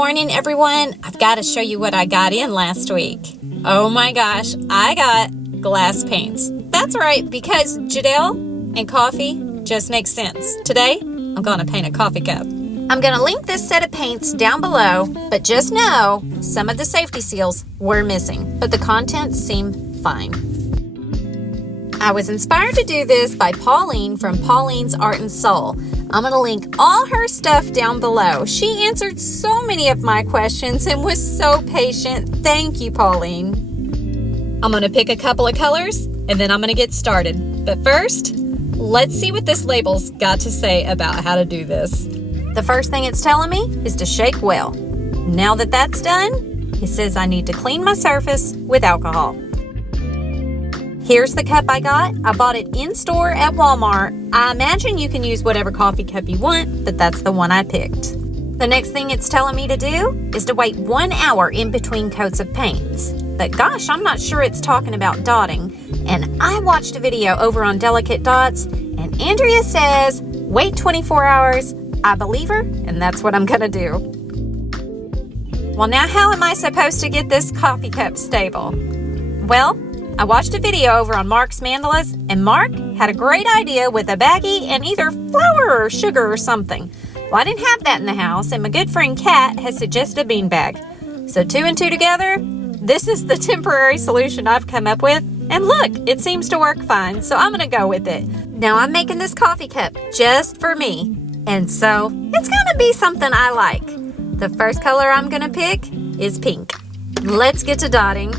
morning, everyone. I've got to show you what I got in last week. Oh my gosh, I got glass paints. That's right, because JaDeL and coffee just makes sense. Today, I'm going to paint a coffee cup. I'm going to link this set of paints down below, but just know some of the safety seals were missing, but the contents seem fine. I was inspired to do this by Pauline from Pauline's Art and Soul. I'm going to link all her stuff down below. She answered so many of my questions and was so patient. Thank you, Pauline. I'm going to pick a couple of colors and then I'm going to get started. But first, let's see what this label's got to say about how to do this. The first thing it's telling me is to shake well. Now that that's done, it says I need to clean my surface with alcohol. Here's the cup I got. I bought it in store at Walmart. I imagine you can use whatever coffee cup you want, but that's the one I picked. The next thing it's telling me to do is to wait 1 hour in between coats of paints. But gosh, I'm not sure it's talking about dotting. And I watched a video over on Delicate Dots, and Andrea says, wait 24 hours. I believe her, and that's what I'm gonna do. Well, now how am I supposed to get this coffee cup stable? Well, I watched a video over on Mark's Mandalas, and Mark had a great idea with a baggie and either flour or sugar or something. Well, I didn't have that in the house, and my good friend Kat has suggested a beanbag. So 2 and 2 together, this is the temporary solution I've come up with. And look, it seems to work fine, so I'm gonna go with it. Now I'm making this coffee cup just for me, and so it's gonna be something I like. The first color I'm gonna pick is pink. Let's get to dotting.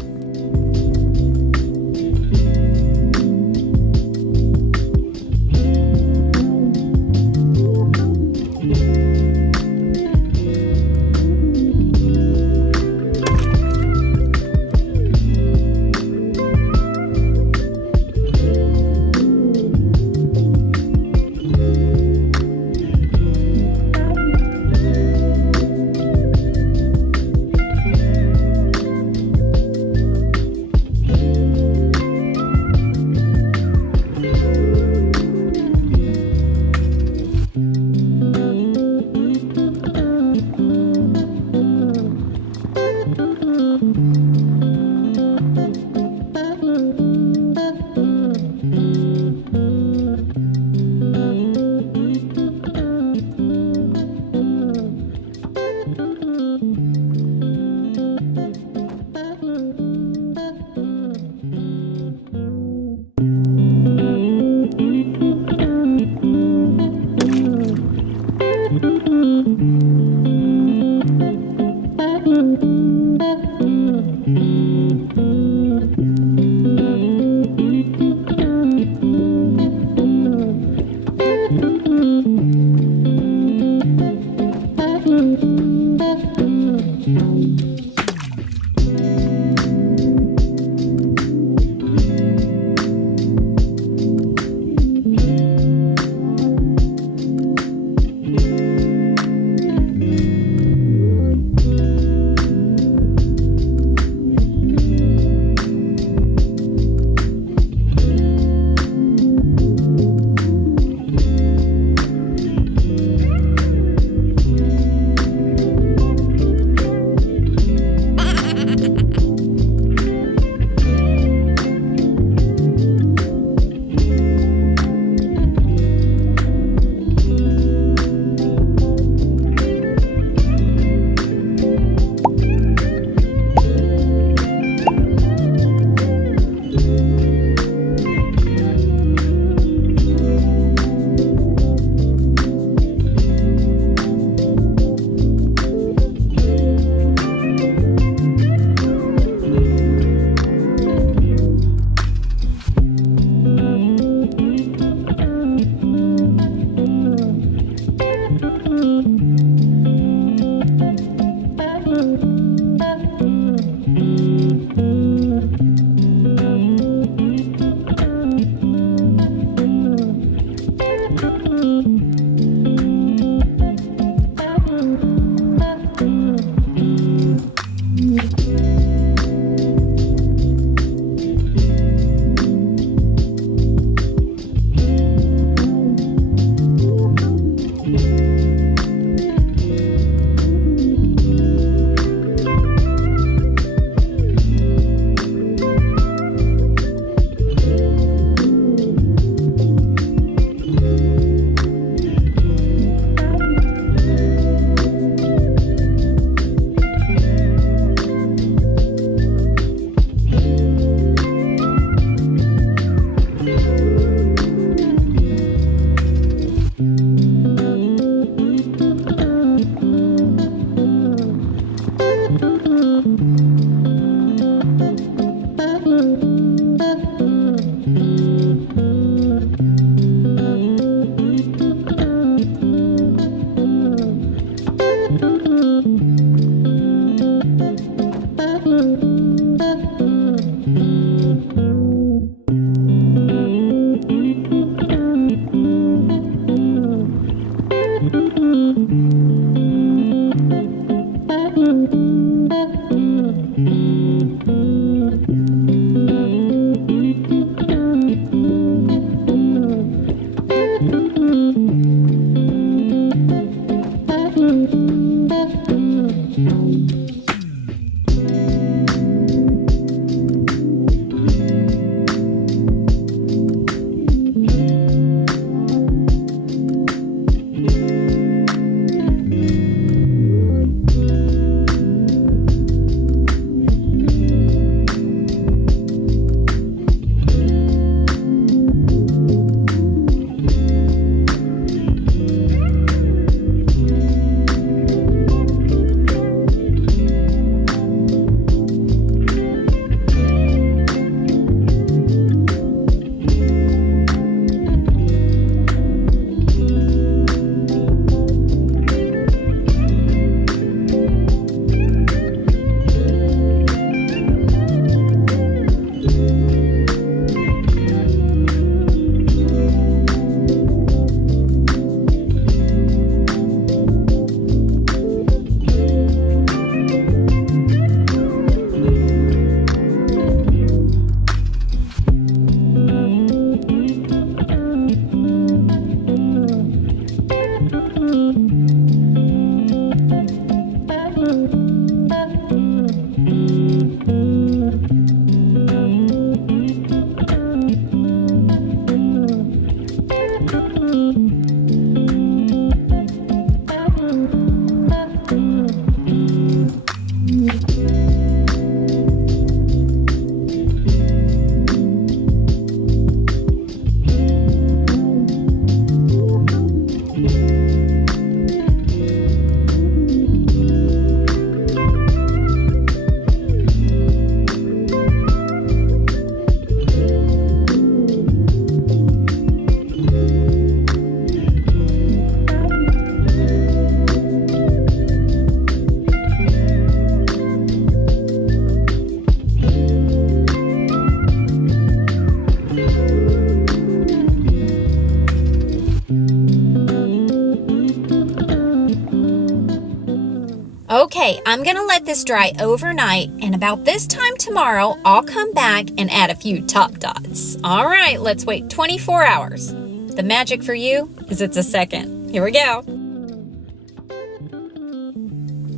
Okay, I'm gonna let this dry overnight, and about this time tomorrow, I'll come back and add a few top dots. All right, let's wait 24 hours. The magic for you is it's a second. Here we go.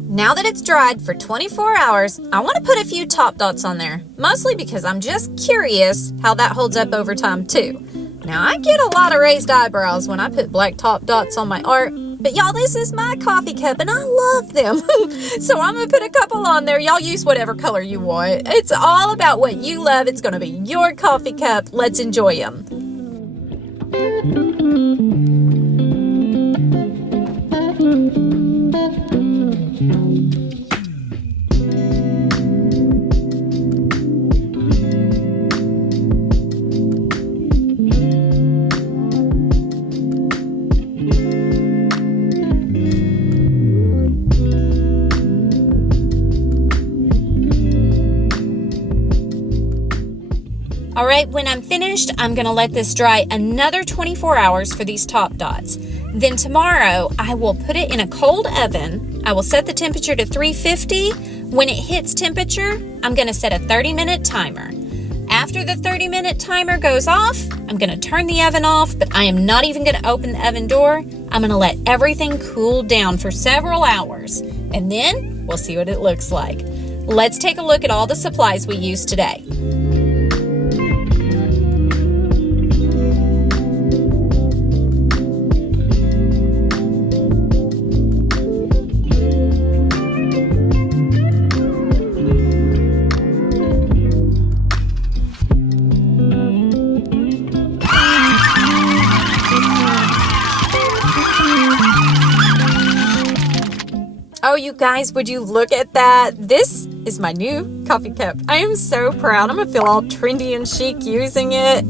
Now that it's dried for 24 hours, I want to put a few top dots on there, mostly because I'm just curious how that holds up over time too. Now, I get a lot of raised eyebrows when I put black top dots on my art, but y'all, this is my coffee cup and I love them. So I'm going to put a couple on there. Y'all use whatever color you want. It's all about what you love. It's going to be your coffee cup. Let's enjoy them. All right, when I'm finished, I'm gonna let this dry another 24 hours for these top dots. Then tomorrow, I will put it in a cold oven. I will set the temperature to 350. When it hits temperature, I'm gonna set a 30-minute timer. After the 30-minute timer goes off, I'm gonna turn the oven off, but I am not even gonna open the oven door. I'm gonna let everything cool down for several hours, and then we'll see what it looks like. Let's take a look at all the supplies we used today. Oh, you guys, would you look at that? This is my new coffee cup. I am so proud. I'm gonna feel all trendy and chic using it.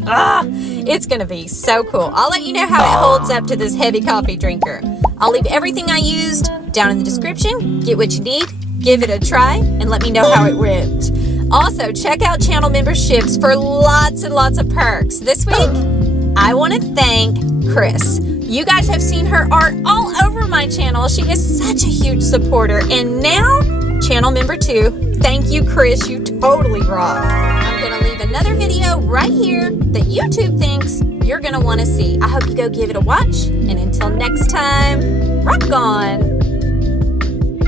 It's gonna be so cool. I'll let you know how it holds up to this heavy coffee drinker. I'll leave everything I used down in the description. Get what you need, give it a try, and let me know how it went. Also, check out channel memberships for lots and lots of perks. This week, I want to thank Chris. You guys have seen her art all over my channel. She is such a huge supporter. And now, channel member 2. Thank you, Chris. You totally rock. I'm going to leave another video right here that YouTube thinks you're going to want to see. I hope you go give it a watch. And until next time, rock on.